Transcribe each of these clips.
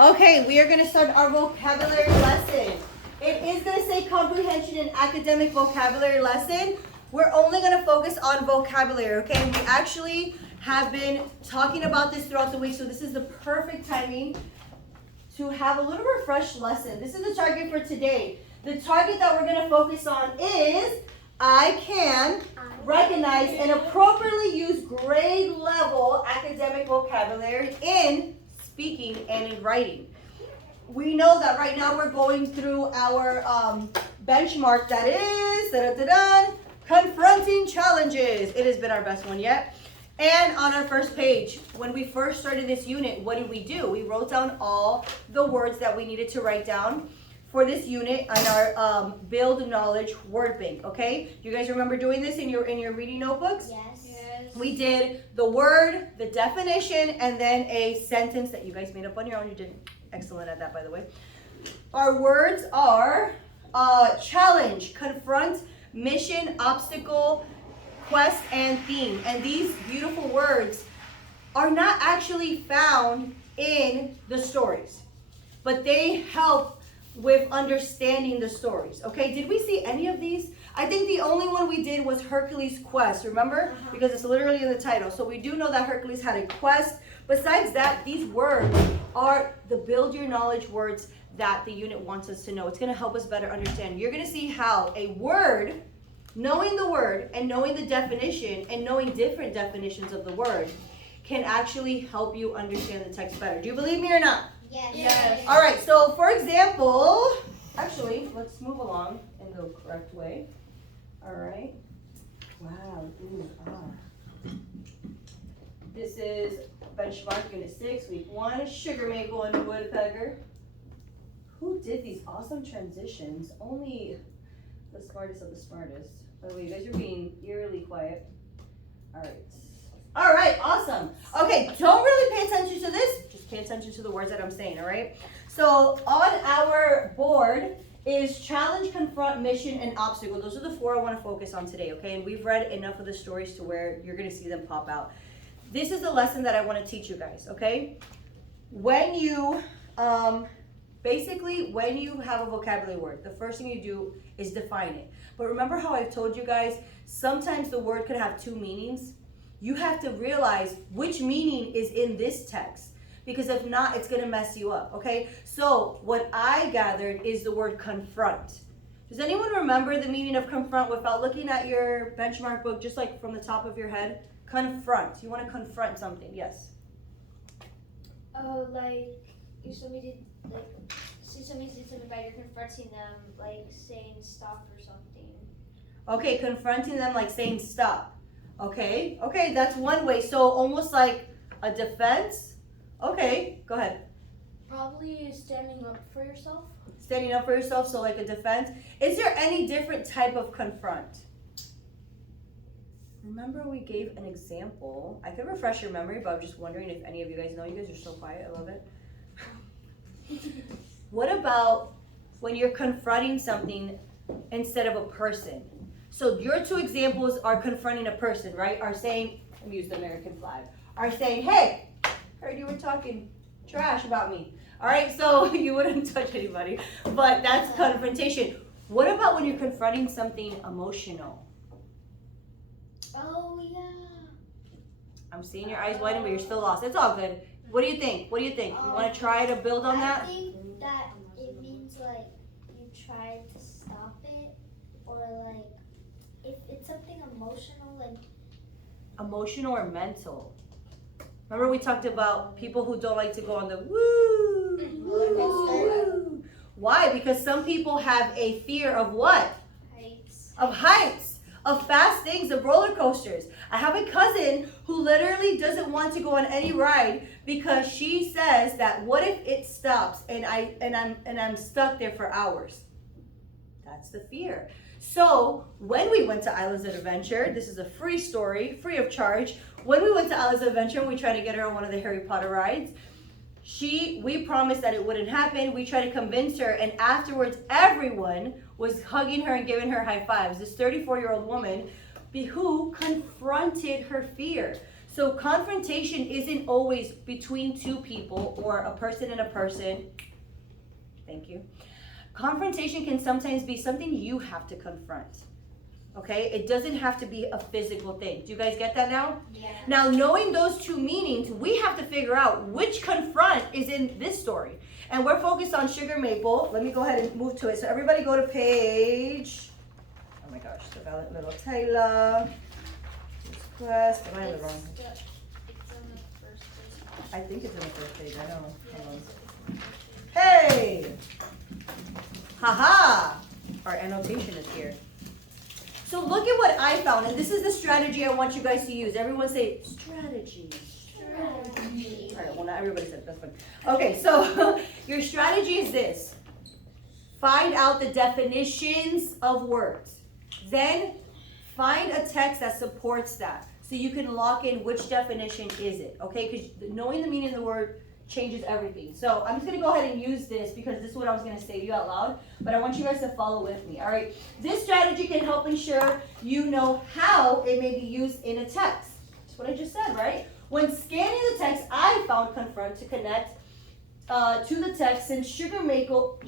Okay, we are going to start our vocabulary lesson. It is going to say comprehension and academic vocabulary lesson. We're only going to focus on vocabulary, okay? We actually have been talking about this throughout the week, so this is the perfect timing to have a little refreshed lesson. This is the target for today. The target that we're going to focus on is I can recognize and appropriately use grade level academic vocabulary in speaking and in writing. We know that right now we're going through our benchmark that is confronting challenges. It has been our best one yet. And on our first page, when we first started this unit, what did we do? We wrote down all the words that we needed to write down for this unit on our Build Knowledge Word Bank, okay? You guys remember doing this in your reading notebooks? Yes. We did the word, the definition, and then a sentence that you guys made up on your own. You did excellent at that, by the way. Our words are challenge, confront, mission, obstacle, quest, and theme. And these beautiful words are not actually found in the stories, but they help with understanding the stories. Okay, did we see any of these? I think the only one we did was Hercules' quest, remember? Because it's literally in the title. So we do know that Hercules had a quest. Besides that, these words are the build your knowledge words that the unit wants us to know. It's going to help us better understand. You're going to see how a word, knowing the word and knowing the definition and knowing different definitions of the word can actually help you understand the text better. Do you believe me or not? Yes. All right, so for example, actually, let's move along in the correct way. All right. Wow. Ooh, This is benchmark unit 6, week 1, sugar maple and woodpecker. Who did these awesome transitions? Only the smartest of the smartest. By the way, you guys are being eerily quiet. All right. All right, awesome. Okay, don't really pay attention to this. Just pay attention to the words that I'm saying, all right? So on our board is challenge, confront, mission, and obstacle. Those are the 4 I want to focus on today, okay? And we've read enough of the stories to where you're going to see them pop out. This is the lesson that I want to teach you guys, okay? When you, basically, when you have a vocabulary word, the first thing you do is define it. But remember how I've told you guys, sometimes the word could have 2 meanings? You have to realize which meaning is in this text, because if not, it's going to mess you up, okay? So what I gathered is the word confront. Does anyone remember the meaning of confront without looking at your benchmark book, just like from the top of your head? Confront. You want to confront something. Yes. Oh, like if somebody did, like, see somebody did something bad, you're confronting them, like saying stop or something. Okay, confronting them like saying stop. Okay, that's one way. So almost like a defense. Okay, go ahead. Probably standing up for yourself. Standing up for yourself, so like a defense. Is there any different type of confront? Remember we gave an example. I could refresh your memory, but I'm just wondering if any of you guys know. You guys are so quiet, I love it. What about when you're confronting something instead of a person? So your 2 examples are confronting a person, right? Are saying, let me use the American flag, are saying, hey, heard you were talking trash about me. All right, so you wouldn't touch anybody, but that's confrontation. What about when you're confronting something emotional? Oh yeah. I'm seeing your eyes widen, but you're still lost. It's all good. What do you think? You want to try to build on that? I think that it means like you try to stop it, or like if it's something emotional, like Emotional or mental? Remember we talked about people who don't like to go on the woo. Why? Because some people have a fear of what? heights. Of heights, of fast things, of roller coasters. I have a cousin who literally doesn't want to go on any ride because she says that what if it stops and I'm stuck there for hours? That's the fear. So when we went to Islands of Adventure, this is a free story, free of charge. When we went to Islands of Adventure, we tried to get her on one of the Harry Potter rides. We promised that it wouldn't happen. We tried to convince her, and afterwards, everyone was hugging her and giving her high fives. This 34-year-old woman who confronted her fear. So confrontation isn't always between two people or a person and a person. Thank you. Confrontation can sometimes be something you have to confront. Okay? It doesn't have to be a physical thing. Do you guys get that now? Yeah. Now, knowing those two meanings, we have to figure out which confront is in this story. And we're focused on sugar maple. Let me go ahead and move to it. So everybody go to page, oh my gosh, the Valiant Little Taylor. Quest, am I in the wrong? It's on the first page. I think it's in the first page, I know. Yeah, Hold on. it's- Hey! Haha! Our annotation is here. So look at what I found, and this is the strategy I want you guys to use. Everyone say strategy. Strategy. All right, well, not everybody said it, that's fine. Okay, so your strategy is this. Find out the definitions of words. Then find a text that supports that. So you can lock in which definition is it, okay? Because knowing the meaning of the word changes everything. So I'm just gonna go ahead and use this because this is what I was gonna say to you out loud, but I want you guys to follow with me, all right? This strategy can help ensure you know how it may be used in a text. That's what I just said, right? When scanning the text, I found confront to connect to the text, since sugar maple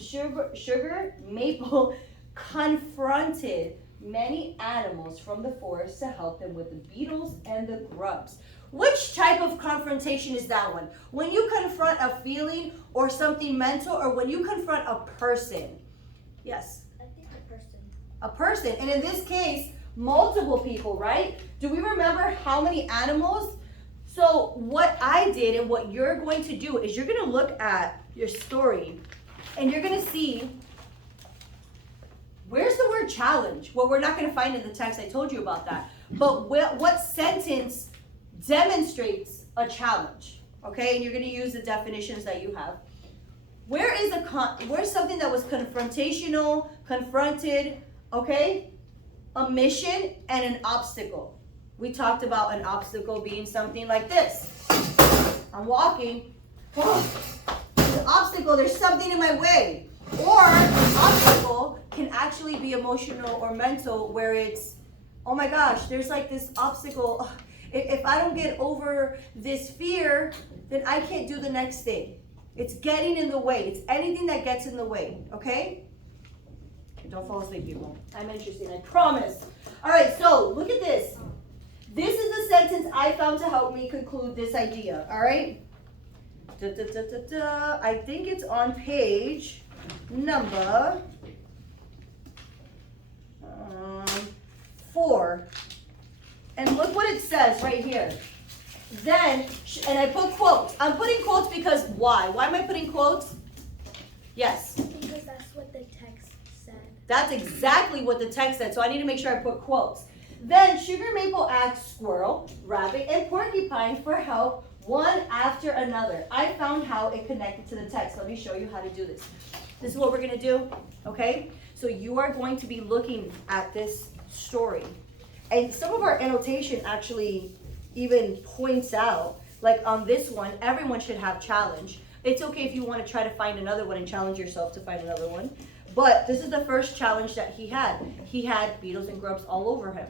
confronted many animals from the forest to help them with the beetles and the grubs. Which type of confrontation is that one? When you confront a feeling or something mental, or when you confront a person? Yes, I think a person. a person. And in this case, multiple people, right? Do we remember how many animals? So what I did and what you're going to do is you're going to look at your story and you're going to see, where's the word challenge? Well, we're not going to find it in the text. I told you about that. But what sentence demonstrates a challenge? Okay, and you're going to use the definitions that you have. Where's something that was confrontational, confronted, okay? A mission and an obstacle. We talked about an obstacle being something like this. I'm walking. Oh, there's an obstacle, there's something in my way. Or an obstacle can actually be emotional or mental, where it's, oh my gosh, there's like this obstacle. If I don't get over this fear, then I can't do the next thing. It's getting in the way. It's anything that gets in the way, okay? Don't fall asleep, people. I'm interesting, I promise. All right, so look at this. This is the sentence I found to help me conclude this idea, all right? I think it's on page number 4. And look what it says right here. Then, and I put quotes. I'm putting quotes because why? Why am I putting quotes? Yes. Because that's what the text said. That's exactly what the text said, so I need to make sure I put quotes. Then Sugar Maple asked Squirrel, Rabbit, and Porcupine for help, one after another. I found how it connected to the text. Let me show you how to do this. This is what we're gonna do, okay? So you are going to be looking at this story. And some of our annotation actually even points out, like on this one, everyone should have challenge. It's okay if you want to try to find another one and challenge yourself to find another one. But this is the first challenge that he had. He had beetles and grubs all over him.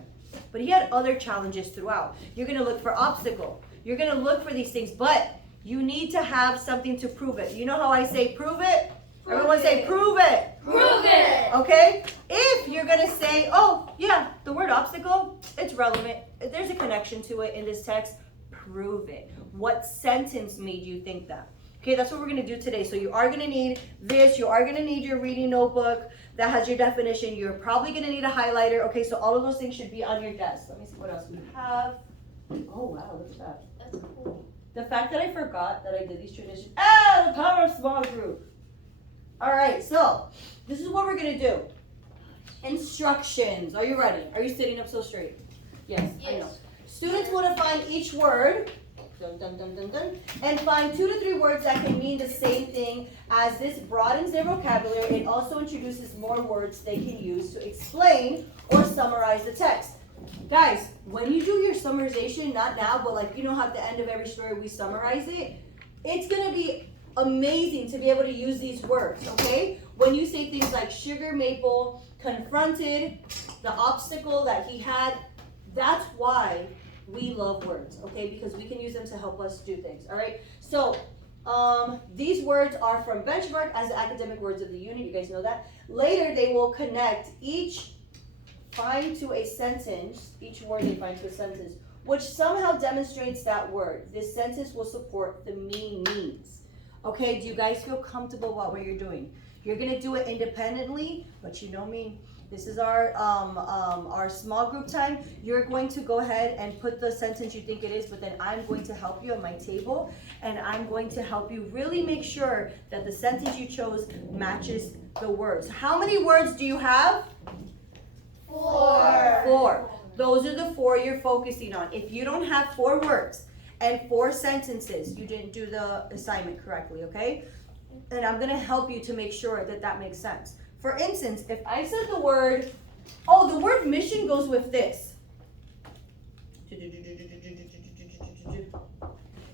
But he had other challenges throughout. You're going to look for obstacle. You're going to look for these things, but you need to have something to prove it. You know how I say prove it? Everyone say prove it. Prove it! Okay? If you're going to say, oh, yeah, the word obstacle, it's relevant. There's a connection to it in this text. Prove it. What sentence made you think that? Okay, that's what we're going to do today. So you are going to need this. You are going to need your reading notebook that has your definition. You're probably going to need a highlighter. Okay, so all of those things should be on your desk. Let me see what else we have. Oh, wow, look at that. That's cool. The fact that I forgot that I did these traditions. Ah, the power of small group. All right, so this is what we're going to do. Instructions. Are you ready? Are you sitting up so straight? Yes, I know. Yes. Students will define each word. Dun, dun, dun, dun, dun, and find 2 to 3 words that can mean the same thing. As this broadens their vocabulary, it also introduces more words they can use to explain or summarize the text. Guys, when you do your summarization, not now, but like, you know how at the end of every story we summarize it, it's going to be amazing to be able to use these words, okay? When you say things like Sugar Maple confronted the obstacle that he had, that's why We love words, okay? Because we can use them to help us do things, all right? So, these words are from Benchmark as the academic words of the unit. You guys know that. Later, they will connect each find to a sentence, each word they find to a sentence, which somehow demonstrates that word. This sentence will support the meanings. Okay, do you guys feel comfortable about what you're doing? You're gonna do it independently, but you know me. This is our small group time. You're going to go ahead and put the sentence you think it is, but then I'm going to help you at my table, and I'm going to help you really make sure that the sentence you chose matches the words. How many words do you have? 4. 4. Those are the 4 you're focusing on. If you don't have 4 words and 4 sentences, you didn't do the assignment correctly, okay? And I'm gonna help you to make sure that that makes sense. For instance, if I said the word, the word mission goes with this.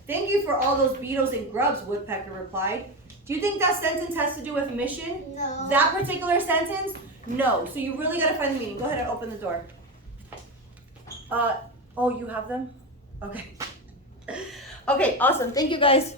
Thank you for all those beetles and grubs, Woodpecker replied. Do you think that sentence has to do with mission? No. That particular sentence? No. So you really gotta find the meaning. Go ahead and open the door. You have them? Okay. Okay, awesome. Thank you guys.